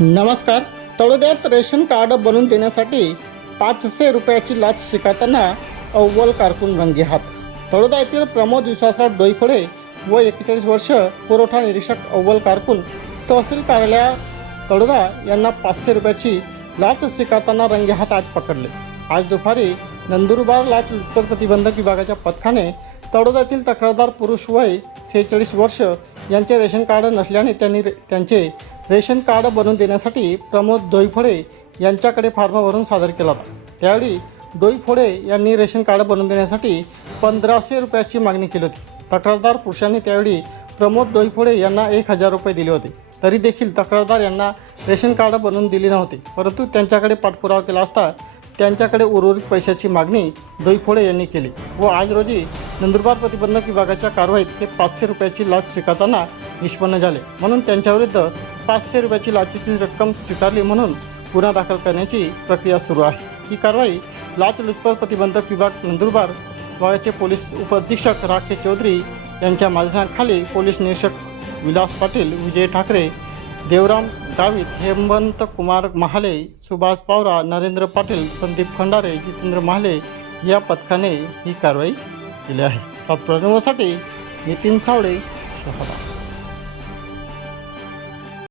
नमस्कार. तळोद्यात ration card बनवून देण्यासाठी पाचशे रुपयाची लाच स्वीकारताना अव्वल कारकून रंगे हात. तळोदा येथील प्रमोद विश्वासराव डोईफोडे व एक्केचाळीस वर्ष पुरवठा निरीक्षक अव्वल कारकून तहसील कार्यालय तळोदा यांना पाचशे रुपयाची लाच स्वीकारताना रंगे हात आज पकडले. आज दुपारी नंदुरबार लाच लुचपत प्रतिबंधक विभागाच्या पथकाने तळोद्यातील तक्रारदार पुरुष वय सेहेचाळीस वर्ष यांचे रेशन कार्ड नसल्याने त्यांनी त्यांचे रेशन कार्ड बनवून देण्यासाठी प्रमोद डोईफोडे यांच्याकडे फॉर्म भरून सादर केला होता. त्यावेळी डोईफोडे यांनी रेशन कार्ड बनवून देण्यासाठी पंधराशे रुपयाची मागणी केली होती. तक्रारदार पुरुषांनी त्यावेळी प्रमोद डोईफोडे यांना एक हजार रुपये दिले होते. तरी देखील तक्रारदार यांना रेशन कार्ड बनवून दिले नव्हते. परंतु त्यांच्याकडे पाठपुरावा केला असता त्यांच्याकडे उर्वरित पैशाची मागणी डोईफोडे यांनी केली व आज रोजी नंदुरबार प्रतिबंधक विभागाच्या कारवाईत ते पाचशे रुपयाची लाच स्वीकारताना निष्पन्न झाले. म्हणून त्यांच्याविरुद्ध पाचशे रुपयाची लाचेची रक्कम स्वीकारली म्हणून गुन्हा दाखल करण्याची प्रक्रिया सुरू आहे. ही कारवाई लाचलुचपत प्रतिबंधक विभाग नंदुरबार विभागाचे पोलीस उपअधीक्षक राकेश चौधरी यांच्या मार्गदर्शनाखाली पोलीस निरीक्षक विलास पाटील विजय ठाकरे देवराम गावित हेमंत कुमार महाले सुभाष पावरा नरेंद्र पाटील संदीप खंडारे जितेंद्र महाले या पथकाने ही कारवाई केली आहे. सात प्रतिनिधीसाठी नितीन सावळे शहरा